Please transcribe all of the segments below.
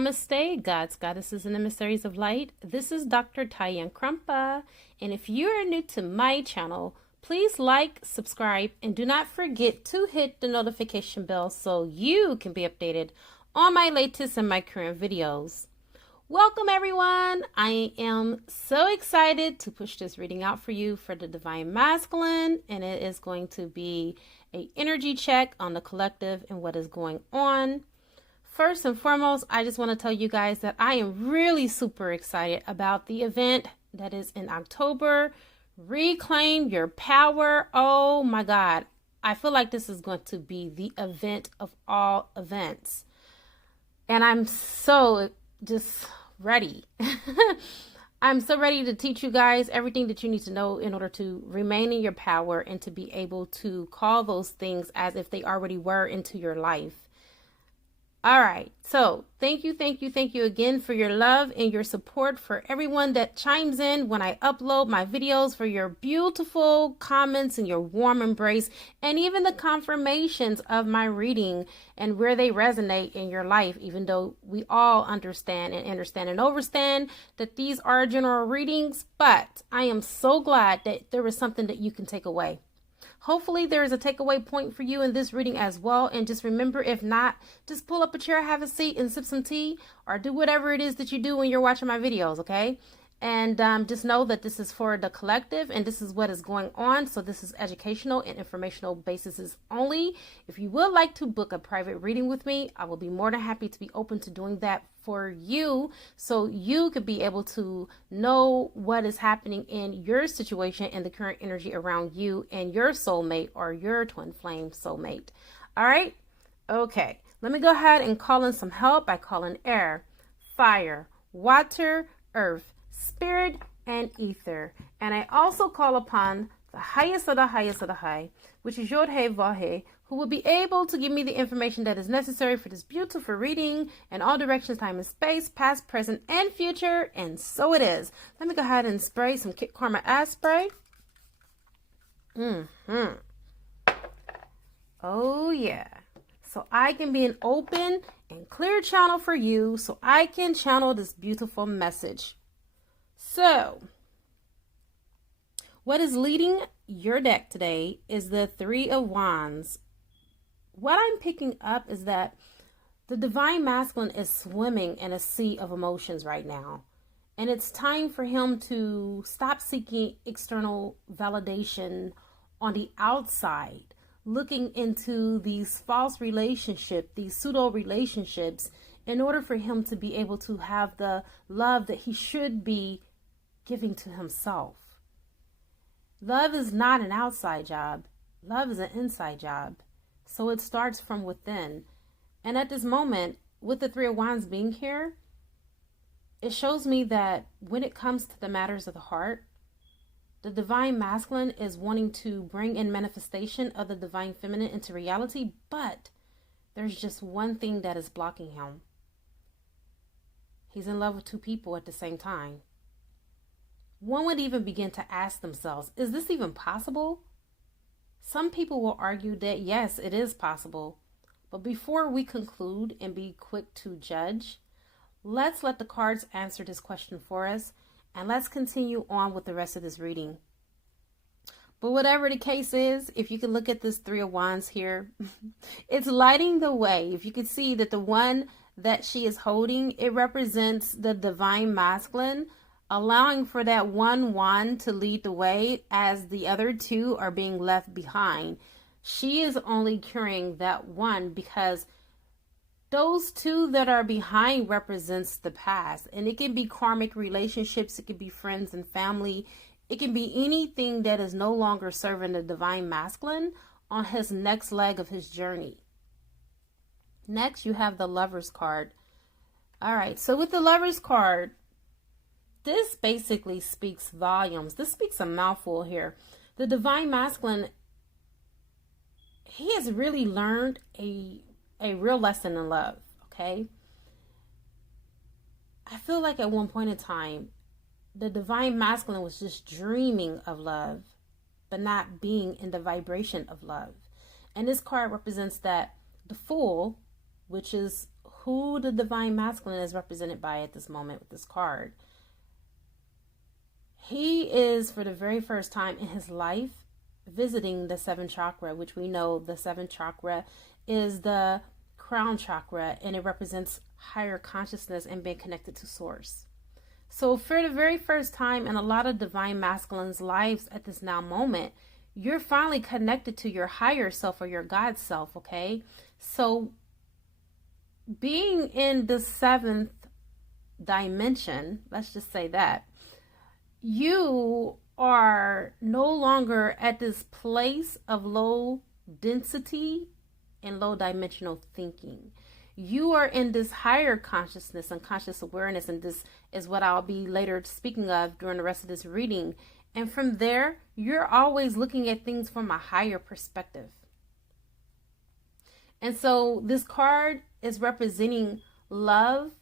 Namaste, gods, goddesses, and emissaries of light. This is Dr. Tyann Krumpa, and if you are new to my channel, please like, subscribe, and do not forget to hit the notification bell so you can be updated on my latest and my current videos. Welcome everyone. I am so excited to push this reading out for you for the Divine Masculine, and it is going to be an energy check on the collective and what is going on. First and foremost, I just want to tell you guys that I am really super excited about the event that is in October. Reclaim your power. Oh my God. I feel like this is going to be the event of all events. And I'm so just ready. I'm so ready to teach you guys everything that you need to know in order to remain in your power and to be able to call those things as if they already were into your life. All right, so thank you again for your love and your support, for everyone that chimes in when I upload my videos, for your beautiful comments and your warm embrace, and even the confirmations of my reading and where they resonate in your life, even though we all understand and overstand that these are general readings. But I am so glad that there is something that you can take away. Hopefully there is a takeaway point for you in this reading as well. And just remember, if not, just pull up a chair, have a seat, and sip some tea, or do whatever it is that you do when you're watching my videos, okay? And just know that this is for the collective and this is what is going on. So this is educational and informational basis only. If you would like to book a private reading with me, I will be more than happy to be open to doing that for you, so you could be able to know what is happening in your situation and the current energy around you and your soulmate or your twin flame soulmate. All right. Okay. Let me go ahead and call in some help by calling air, fire, water, earth, spirit, and ether. And I also call upon the highest of the highest of the high, which is Yod-He Vav-He, who will be able to give me the information that is necessary for this beautiful reading in all directions, time and space, past, present, and future. And so it is. Let me go ahead and spray some Kit Karma ass spray. Oh yeah. So I can be an open and clear channel for you, so I can channel this beautiful message. So what is leading your deck today is the Three of Wands. What I'm picking up is that the Divine Masculine is swimming in a sea of emotions right now. And it's time for him to stop seeking external validation on the outside, looking into these false relationships, these pseudo relationships, in order for him to be able to have the love that he should be giving to himself. Love is not an outside job. Love is an inside job. So it starts from within. And at this moment, with the Three of Wands being here, it shows me that when it comes to the matters of the heart, the Divine Masculine is wanting to bring in manifestation of the Divine Feminine into reality, but there's just one thing that is blocking him. He's in love with two people at the same time. One would even begin to ask themselves, is this even possible? Some people will argue that yes, it is possible. But before we conclude and be quick to judge, let's let the cards answer this question for us, and let's continue on with the rest of this reading. But whatever the case is, if you can look at this Three of Wands here, it's lighting the way. If you can see that the one that she is holding, it represents the Divine Masculine, allowing for that one wand to lead the way as the other two are being left behind. She is only carrying that one because those two that are behind represents the past. And it can be karmic relationships. It can be friends and family. It can be anything that is no longer serving the Divine Masculine on his next leg of his journey. Next, you have the Lover's card. All right, so with the Lover's card, this basically speaks volumes. This speaks a mouthful here. The Divine Masculine, he has really learned a real lesson in love, okay? I feel like at one point in time, the Divine Masculine was just dreaming of love, but not being in the vibration of love. And this card represents that the Fool, which is who the divine masculine is represented by at this moment with this card. He is, for the very first time in his life, visiting the 7th chakra, which we know the 7th chakra is the crown chakra, and it represents higher consciousness and being connected to source. So for the very first time in a lot of divine masculines' lives at this now moment, you're finally connected to your higher self or your God self, okay? So being in the 7th dimension, let's just say that, you are no longer at this place of low density and low dimensional thinking. You are in this higher consciousness and conscious awareness, and this is what I'll be later speaking of during the rest of this reading. And from there, you're always looking at things from a higher perspective. And so this card is representing love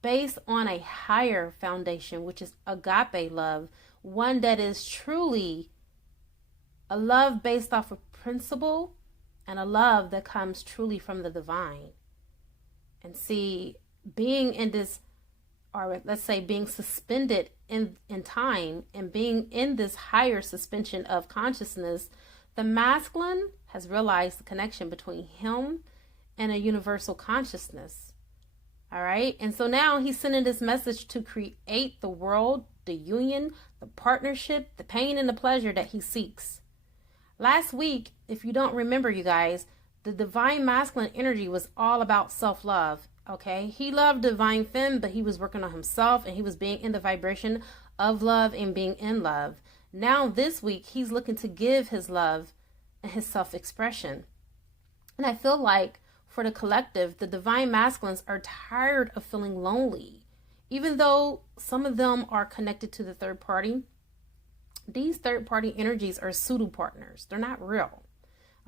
based on a higher foundation, which is agape love, one that is truly a love based off of principle and a love that comes truly from the divine. And see, being in this, or let's say being suspended in time and being in this higher suspension of consciousness, the masculine has realized the connection between him and a universal consciousness. All right. And so now he's sending this message to create the world, the union, the partnership, the pain and the pleasure that he seeks. Last week, if you don't remember, you guys, the divine masculine energy was all about self-love. Okay. He loved divine femme, but he was working on himself, and he was being in the vibration of love and being in love. Now this week, he's looking to give his love and his self-expression. And I feel like for the collective, the divine masculines are tired of feeling lonely. Even though some of them are connected to the third party, these third party energies are pseudo partners. They're not real.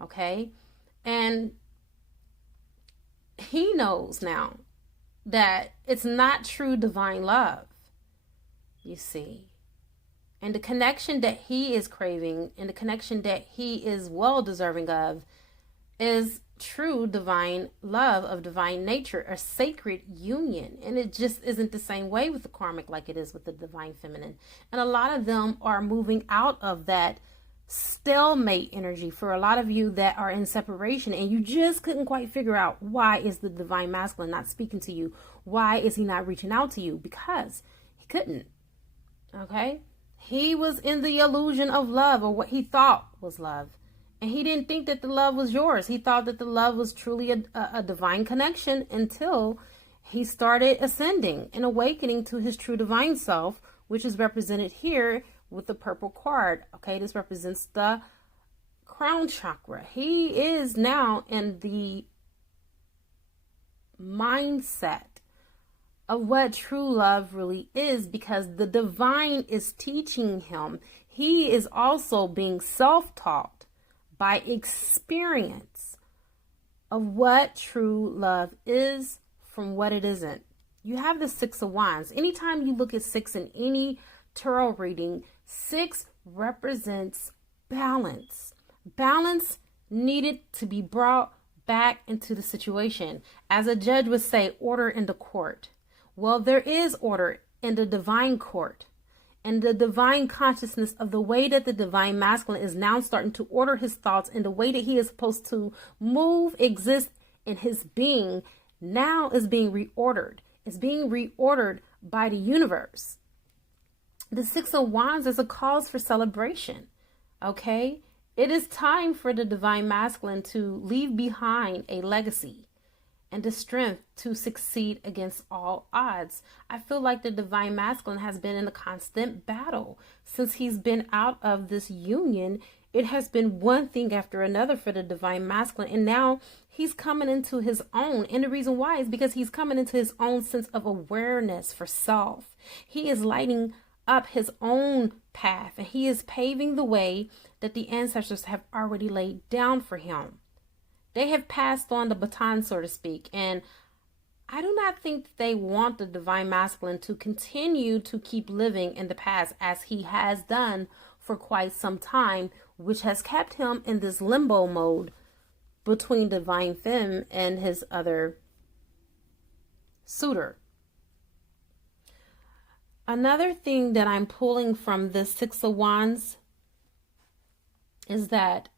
Okay. And he knows now that it's not true divine love, you see. And the connection that he is craving and the connection that he is well deserving of is true divine love of divine nature, a sacred union. And it just isn't the same way with the karmic like it is with the divine feminine. And a lot of them are moving out of that stalemate energy. For a lot of you that are in separation and you just couldn't quite figure out, why is the divine masculine not speaking to you? Why is he not reaching out to you? Because he couldn't. Okay. He was in the illusion of love, or what he thought was love. And he didn't think that the love was yours. He thought that the love was truly a divine connection until he started ascending and awakening to his true divine self, which is represented here with the purple card. Okay, this represents the crown chakra. He is now in the mindset of what true love really is, because the divine is teaching him. He is also being self-taught by experience of what true love is from what it isn't. You have the 6 of Wands. Anytime you look at 6 in any tarot reading, 6 represents balance. Balance needed to be brought back into the situation. As a judge would say, order in the court. Well, there is order in the divine court. And the divine consciousness of the way that the divine masculine is now starting to order his thoughts and the way that he is supposed to move, exist in his being, now is being reordered. It's being reordered by the universe. The 6 of Wands is a cause for celebration. Okay? It is time for the divine masculine to leave behind a legacy and the strength to succeed against all odds. I feel like the divine masculine has been in a constant battle since he's been out of this union. It has been one thing after another for the divine masculine, and now he's coming into his own. And the reason why is because he's coming into his own sense of awareness for self. He is lighting up his own path, and he is paving the way that the ancestors have already laid down for him. They have passed on the baton, so to speak, and I do not think that they want the divine masculine to continue to keep living in the past as he has done for quite some time, which has kept him in this limbo mode between divine femme and his other suitor. Another thing that I'm pulling from this Six of Wands is that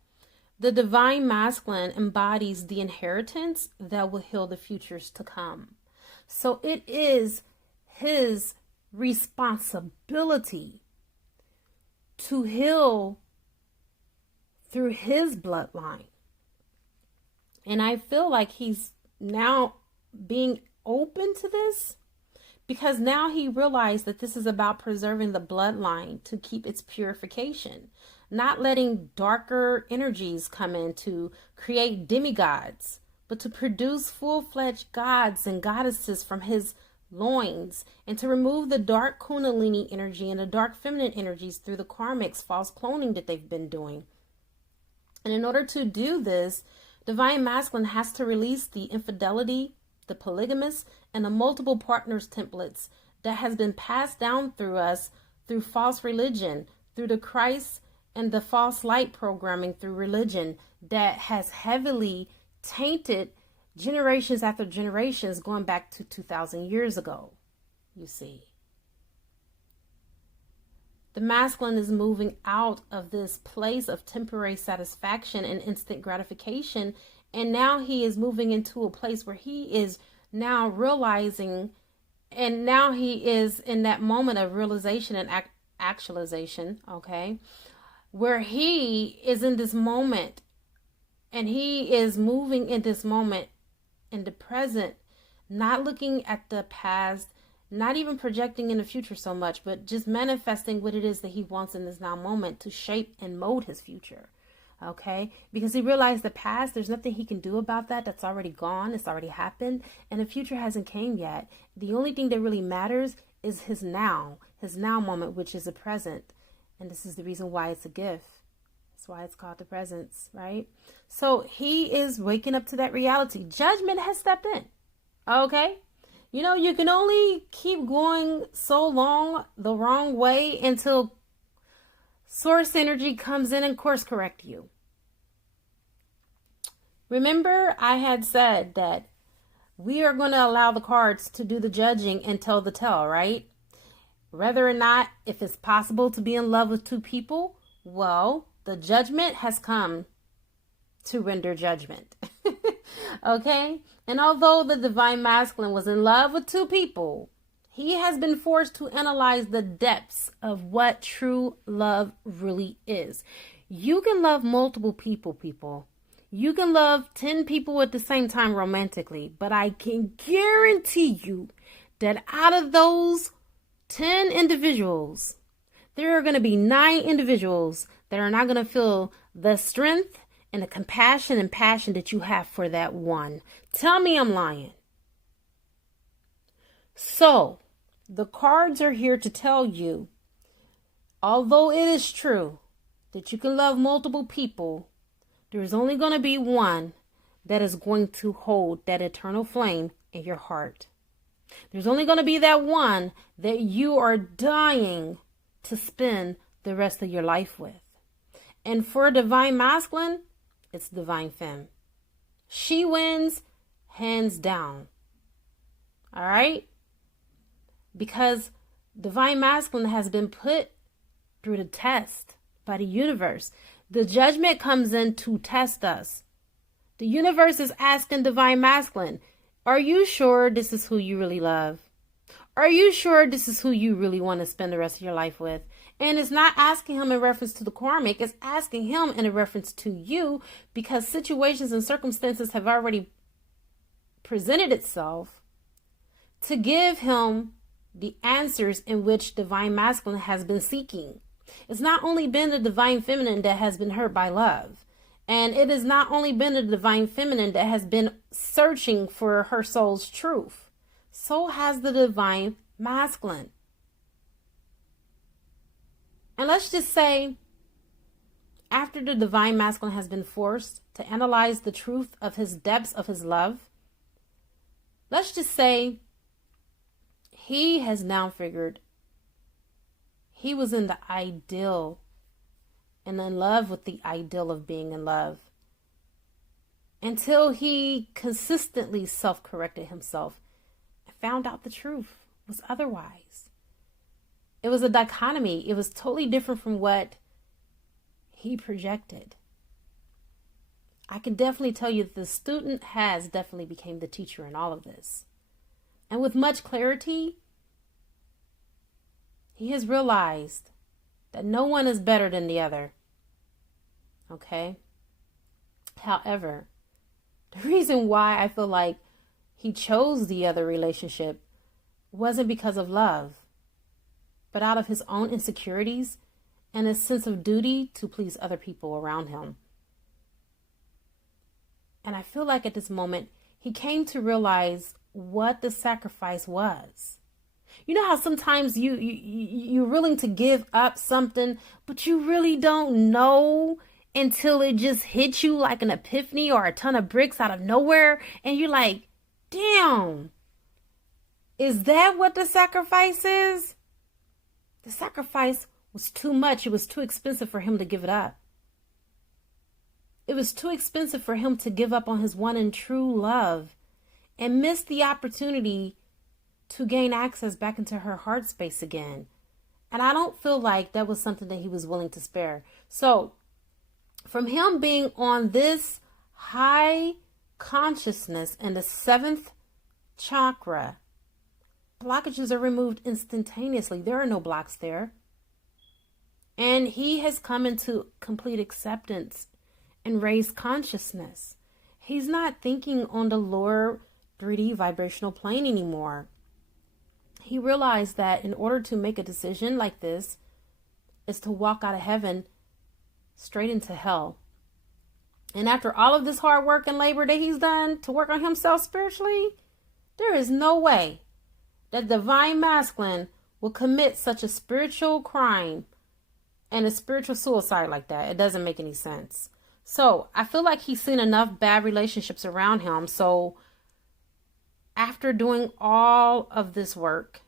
the divine masculine embodies the inheritance that will heal the futures to come. So it is his responsibility to heal through his bloodline. And I feel like he's now being open to this because now he realized that this is about preserving the bloodline to keep its purification, not letting darker energies come in to create demigods, but to produce full-fledged gods and goddesses from his loins, and to remove the dark kundalini energy and the dark feminine energies through the karmics, false cloning that they've been doing. And in order to do this, divine masculine has to release the infidelity, the polygamous, and the multiple partners templates that has been passed down through us through false religion, through the Christ and the false light programming through religion that has heavily tainted generations after generations going back to 2,000 years ago, you see. The masculine is moving out of this place of temporary satisfaction and instant gratification, and now he is moving into a place where he is now realizing, and now he is in that moment of realization and actualization, okay, where he is in this moment, and he is moving in this moment in the present, not looking at the past, not even projecting in the future so much, but just manifesting what it is that he wants in this now moment to shape and mold his future. Okay, because he realized the past, there's nothing he can do about that. That's already gone. It's already happened. And the future hasn't came yet. The only thing that really matters is his now moment, which is the present. And this is the reason why it's a gift. That's why it's called the presence, right? So he is waking up to that reality. Judgment has stepped in. Okay. You know, you can only keep going so long the wrong way until source energy comes in and course correct you. Remember, I had said that we are going to allow the cards to do the judging and tell the tale, right? Whether or not, if it's possible to be in love with two people, well, the judgment has come to render judgment. Okay? And although the divine masculine was in love with two people, he has been forced to analyze the depths of what true love really is. You can love multiple people. You can love 10 people at the same time romantically, but I can guarantee you that out of those 10 individuals, there are going to be 9 individuals that are not going to feel the strength and the compassion and passion that you have for that one. Tell me I'm lying. So, the cards are here to tell you, although it is true that you can love multiple people, there's only going to be one that is going to hold that eternal flame in your heart. There's only going to be that one that you are dying to spend the rest of your life with. And for divine masculine, it's divine femme. She wins hands down. All right? Because divine masculine has been put through the test by the universe. The judgment comes in to test us. The universe is asking divine masculine, are you sure this is who you really love? Are you sure this is who you really want to spend the rest of your life with? And it's not asking him in reference to the karmic. It's asking him in a reference to you, because situations and circumstances have already presented itself to give him the answers in which divine masculine has been seeking. It's not only been the divine feminine that has been hurt by love. And it has not only been the divine feminine that has been searching for her soul's truth. So has the divine masculine. And let's just say, after the divine masculine has been forced to analyze the truth of his depths of his love, let's just say he has now figured he was in the ideal and in love with the ideal of being in love until he consistently self-corrected himself and found out the truth was otherwise. It was a dichotomy. It was totally different from what he projected. I can definitely tell you that the student has definitely become the teacher in all of this. And with much clarity, he has realized that no one is better than the other. Okay? However, the reason why I feel like he chose the other relationship wasn't because of love, but out of his own insecurities and a sense of duty to please other people around him. And I feel like at this moment, he came to realize what the sacrifice was. You know how sometimes you're willing to give up something, but you really don't know until it just hits you like an epiphany or a ton of bricks out of nowhere. And you're like, damn, is that what the sacrifice is? The sacrifice was too much. It was too expensive for him to give it up. It was too expensive for him to give up on his one and true love and miss the opportunity to gain access back into her heart space again. And I don't feel like that was something that he was willing to spare. So from him being on this high consciousness in the 7th chakra, blockages are removed instantaneously. There are no blocks there. And he has come into complete acceptance and raised consciousness. He's not thinking on the lower 3D vibrational plane anymore. He realized that in order to make a decision like this is to walk out of heaven straight into hell. And after all of this hard work and labor that he's done to work on himself spiritually, there is no way that divine masculine will commit such a spiritual crime and a spiritual suicide like that. It doesn't make any sense. So I feel like he's seen enough bad relationships around him. So after doing all of this work,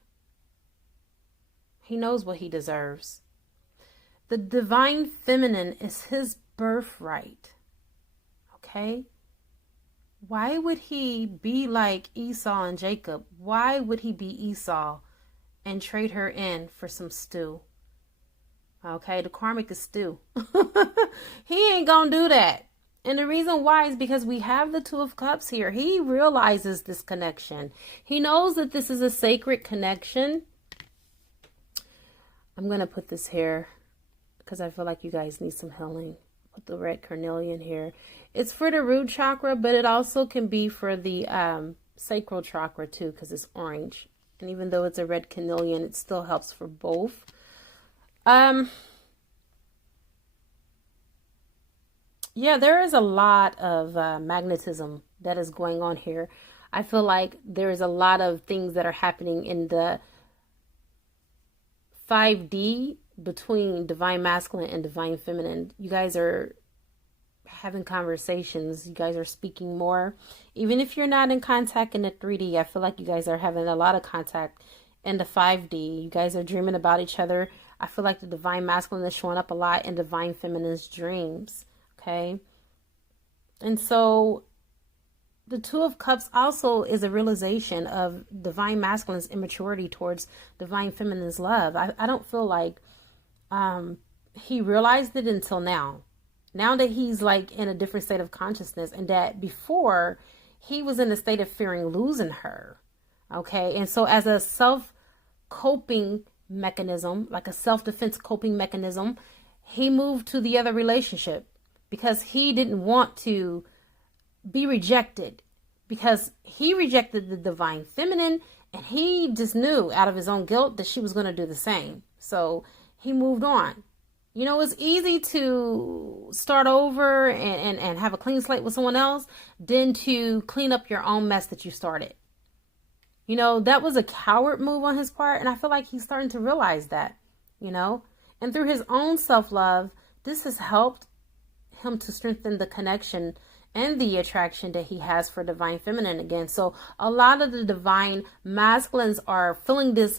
he knows what he deserves. The divine feminine is his birthright. Okay? Why would he be like Esau and Jacob? Why would he be Esau and trade her in for some stew? Okay, the karmic is stew. He ain't gonna do that. And the reason why is because we have the Two of Cups here. He realizes this connection. He knows that this is a sacred connection. I'm going to put this here because I feel like you guys need some healing. Put the red carnelian here. It's for the root chakra, but it also can be for the sacral chakra too because it's orange. And even though it's a red carnelian, it still helps for both. Yeah, there is a lot of magnetism that is going on here. I feel like there is a lot of things that are happening in the 5D between divine masculine and divine feminine. You guys are having conversations. You guys are speaking more. Even if you're not in contact in the 3D, I feel like you guys are having a lot of contact in the 5D. You guys are dreaming about each other. I feel like the divine masculine is showing up a lot in divine feminine's dreams. Okay. And so the Two of Cups also is a realization of divine masculine's immaturity towards divine feminine's love. I don't feel like he realized it until now. Now that he's like in a different state of consciousness, and that before he was in a state of fearing losing her. Okay. And so as a self-coping mechanism, like a self-defense coping mechanism, he moved to the other relationship. Because he didn't want to be rejected. Because he rejected the divine feminine. And he just knew out of his own guilt that she was going to do the same. So he moved on. You know, it's easy to start over and have a clean slate with someone else than to clean up your own mess that you started. You know, that was a coward move on his part. And I feel like he's starting to realize that, you know. And through his own self-love, this has helped him to strengthen the connection and the attraction that he has for divine feminine again. So a lot of the divine masculines are feeling this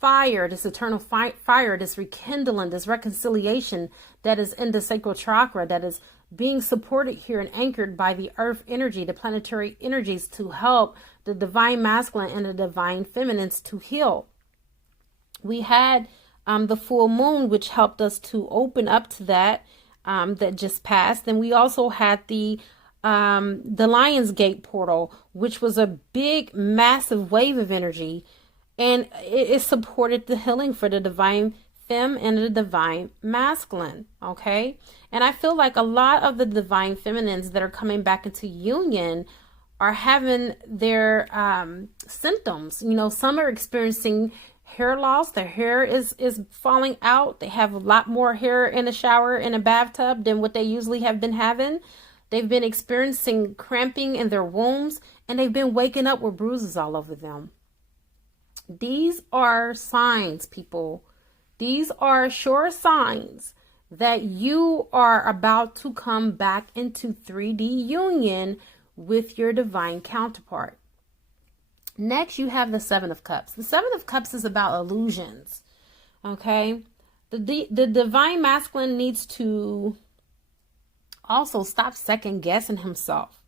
fire, this eternal fire, this rekindling, this reconciliation that is in the sacral chakra, that is being supported here and anchored by the earth energy, the planetary energies, to help the divine masculine and the divine feminines to heal. We had the full moon, which helped us to open up to that, that just passed. And we also had the Lion's Gate portal, which was a big, massive wave of energy. And it supported the healing for the divine femme and the divine masculine. Okay. And I feel like a lot of the divine feminines that are coming back into union are having their symptoms. You know, some are experiencing hair loss. Their hair is falling out. They have a lot more hair in the shower, in a bathtub, than what they usually have been having. They've been experiencing cramping in their wombs, and they've been waking up with bruises all over them. These are signs, people. These are sure signs that you are about to come back into 3D union with your divine counterpart. Next, you have the Seven of Cups. The Seven of Cups is about illusions. Okay? The divine masculine needs to also stop second guessing himself.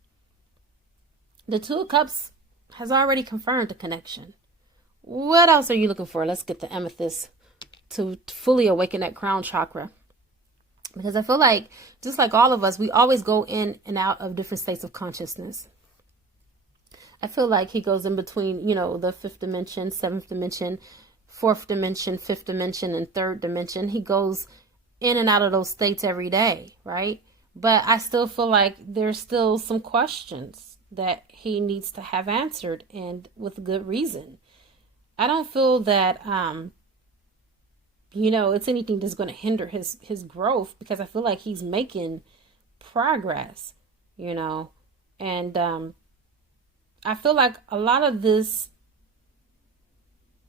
The Two of Cups has already confirmed the connection. What else are you looking for? Let's get the amethyst to fully awaken that crown chakra. Because I feel like, just like all of us, we always go in and out of different states of consciousness. I feel like he goes in between, you know, the fifth dimension, seventh dimension, fourth dimension, fifth dimension, and third dimension. He goes in and out of those states every day, right? But I still feel like there's still some questions that he needs to have answered, and with good reason. I don't feel that, you know, it's anything that's going to hinder his growth, because I feel like he's making progress, you know, and I feel like a lot of this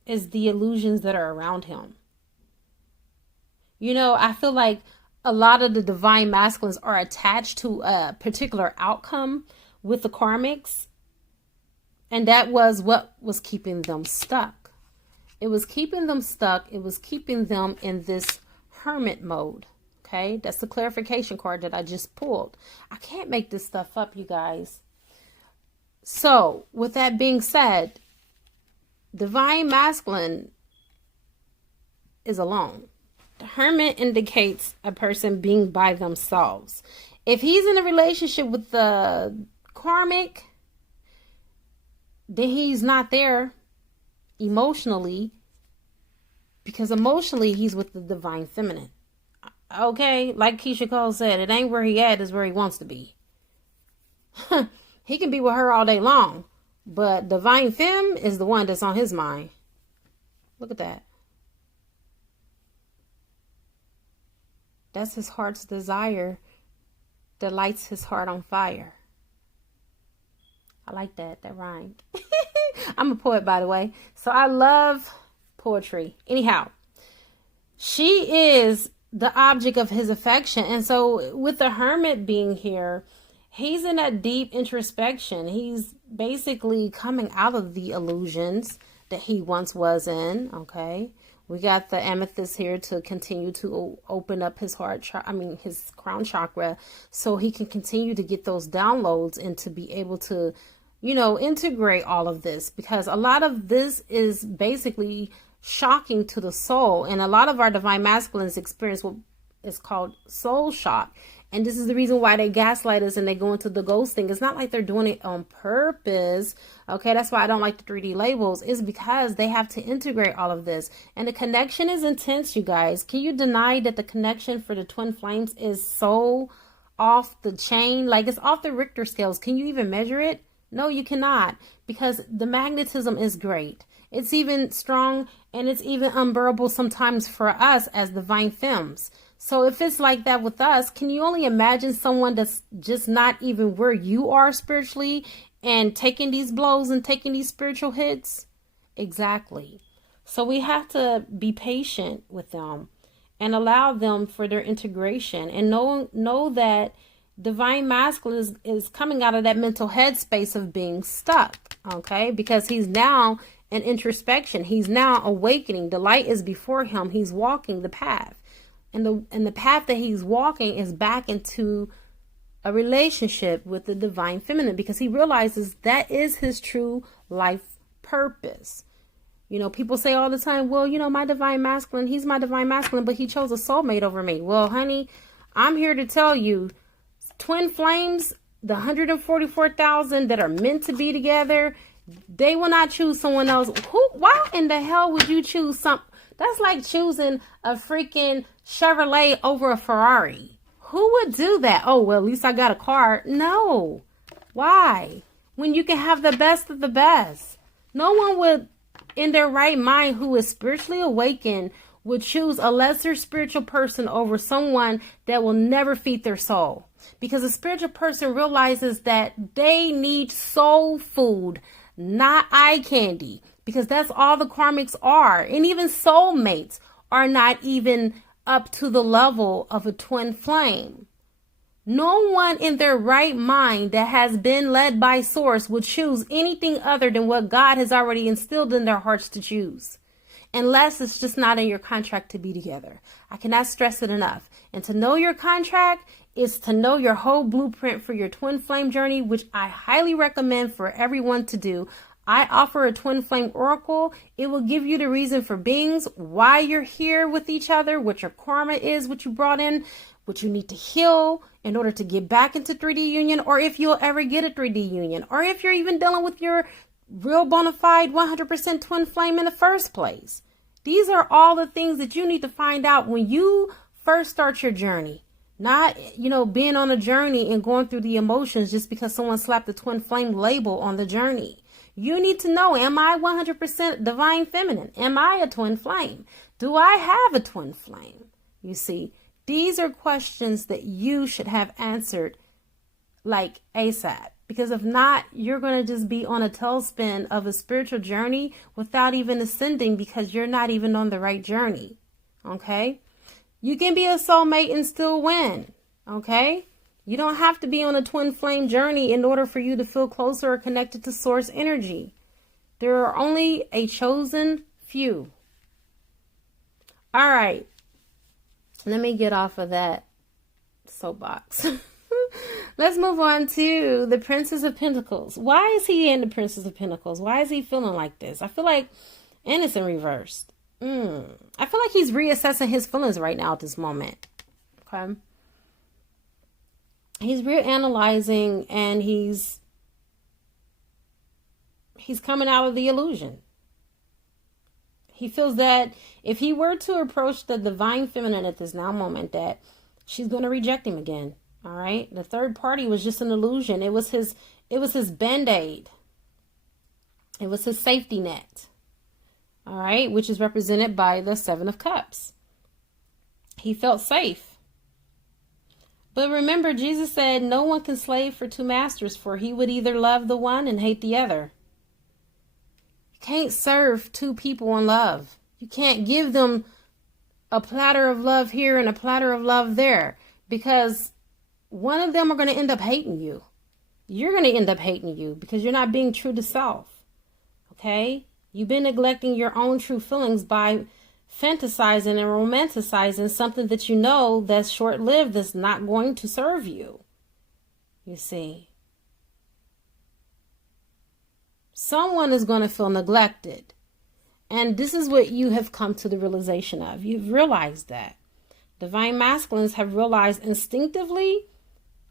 is the illusions that are around him. You know, I feel like a lot of the divine masculines are attached to a particular outcome with the karmics. And that was what was keeping them stuck. It was keeping them stuck. It was keeping them in this hermit mode. Okay, that's the clarification card that I just pulled. I can't make this stuff up, you guys. So, with that being said, divine masculine is alone. The hermit indicates a person being by themselves. If he's in a relationship with the karmic, then he's not there emotionally, because emotionally he's with the divine feminine. Okay, like Keisha Cole said, it ain't where he at, it's where he wants to be. He can be with her all day long, but divine femme is the one that's on his mind. Look at that. That's his heart's desire that lights his heart on fire. I like that. That rhymed. I'm a poet, by the way, so I love poetry. Anyhow, she is the object of his affection. And so with the hermit being here, he's in a deep introspection. He's basically coming out of the illusions that he once was in. Okay. We got the amethyst here to continue to open up his his crown chakra, so he can continue to get those downloads and to be able to, you know, integrate all of this, because a lot of this is basically shocking to the soul. And a lot of our divine masculines experience what is called soul shock. And this is the reason why they gaslight us and they go into the ghosting. It's not like they're doing it on purpose. Okay, that's why I don't like the 3D labels. It's because they have to integrate all of this. And the connection is intense, you guys. Can you deny that the connection for the twin flames is so off the chain? Like, it's off the Richter scales. Can you even measure it? No, you cannot, because the magnetism is great. It's even strong, and it's even unbearable sometimes for us as divine femmes. So if it's like that with us, can you only imagine someone that's just not even where you are spiritually and taking these blows and taking these spiritual hits? Exactly. So we have to be patient with them and allow them for their integration, and know that divine masculine is coming out of that mental headspace of being stuck. Okay, because he's now in introspection. He's now awakening. The light is before him. He's walking the path. And the path that he's walking is back into a relationship with the divine feminine, because he realizes that is his true life purpose. You know, people say all the time, well, you know, my divine masculine, he's my divine masculine, but he chose a soulmate over me. Well, honey, I'm here to tell you, twin flames, the 144,000 that are meant to be together, they will not choose someone else. Why in the hell would you choose that's like choosing a freaking Chevrolet over a Ferrari. Who would do that? Oh, well, at least I got a car. No. Why? When you can have the best of the best. No one would, in their right mind, who is spiritually awakened, would choose a lesser spiritual person over someone that will never feed their soul. Because a spiritual person realizes that they need soul food, not eye candy. Because that's all the karmics are. And even soulmates are not even up to the level of a twin flame. No one in their right mind that has been led by source would choose anything other than what God has already instilled in their hearts to choose. Unless it's just not in your contract to be together. I cannot stress it enough. And to know your contract is to know your whole blueprint for your twin flame journey, which I highly recommend for everyone to do. I offer a twin flame oracle. It will give you the reason for beings, why you're here with each other, what your karma is, what you brought in, what you need to heal in order to get back into 3D union, or if you'll ever get a 3D union, or if you're even dealing with your real bona fide 100% twin flame in the first place. These are all the things that you need to find out when you first start your journey. Not, being on a journey and going through the emotions just because someone slapped the twin flame label on the journey. You need to know, am I 100% divine feminine? Am I a twin flame? Do I have a twin flame? You see, these are questions that you should have answered like ASAP. Because if not, you're going to just be on a tailspin of a spiritual journey without even ascending because you're not even on the right journey. Okay? You can be a soulmate and still win. Okay? You don't have to be on a twin flame journey in order for you to feel closer or connected to source energy. There are only a chosen few. All right. Let me get off of that soapbox. Let's move on to the Princess of Pentacles. Why is he in the Princess of Pentacles? Why is he feeling like this? I feel like, and it's in reversed. I feel like he's reassessing his feelings right now at this moment. Okay. He's reanalyzing and he's coming out of the illusion. He feels that if he were to approach the divine feminine at this now moment, that she's going to reject him again. All right. The third party was just an illusion. It was his Band-Aid. It was his safety net. All right. Which is represented by the Seven of Cups. He felt safe. But remember, Jesus said, no one can slave for two masters, for he would either love the one and hate the other. You can't serve two people in love. You can't give them a platter of love here and a platter of love there, because one of them are going to end up hating you. You're going to end up hating you because you're not being true to self. Okay? You've been neglecting your own true feelings by fantasizing and romanticizing something that you know that's short-lived, that's not going to serve you. You see. Someone is going to feel neglected. And this is what you have come to the realization of. You've realized that. Divine masculines have realized instinctively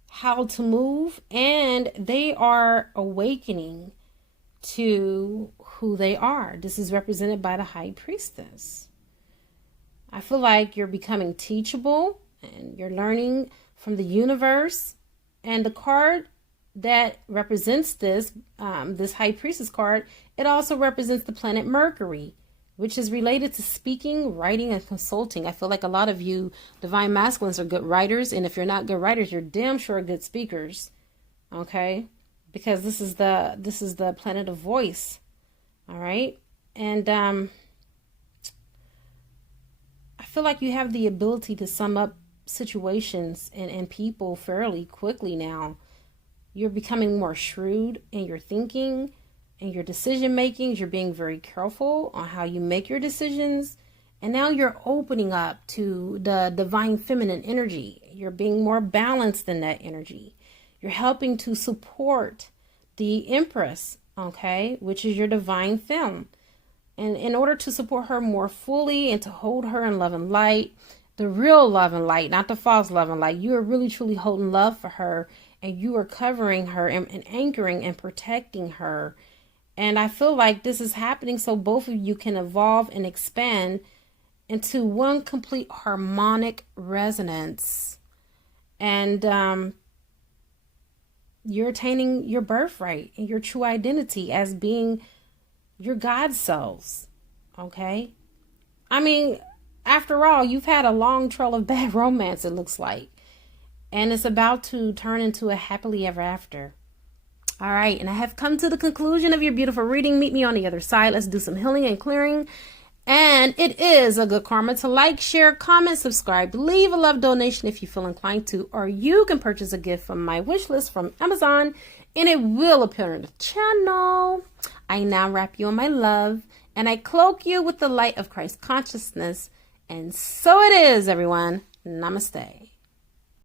how to move, and they are awakening to who they are. This is represented by the High Priestess. I feel like you're becoming teachable and you're learning from the universe. And the card that represents this High Priestess card, it also represents the planet Mercury, which is related to speaking, writing, and consulting. I feel like a lot of you divine masculines are good writers. And if you're not good writers, you're damn sure good speakers. Okay? Because this is the planet of voice. All right? And I feel like you have the ability to sum up situations and people fairly quickly now. You're becoming more shrewd in your thinking and your decision making. You're being very careful on how you make your decisions. And now you're opening up to the divine feminine energy. You're being more balanced in that energy. You're helping to support the Empress okay, which is your divine film. And in order to support her more fully and to hold her in love and light, the real love and light, not the false love and light, you are really truly holding love for her, and you are covering her and anchoring and protecting her. And I feel like this is happening so both of you can evolve and expand into one complete harmonic resonance. And you're attaining your birthright and your true identity as being your God selves. Okay? I mean, after all, you've had a long trail of bad romance, it looks like. And it's about to turn into a happily ever after. All right, and I have come to the conclusion of your beautiful reading. Meet me on the other side. Let's do some healing and clearing. And it is a good karma to like, share, comment, subscribe, leave a love donation if you feel inclined to, or you can purchase a gift from my wish list from Amazon, and it will appear on the channel. I now wrap you in my love, and I cloak you with the light of Christ consciousness. And so it is, everyone. Namaste.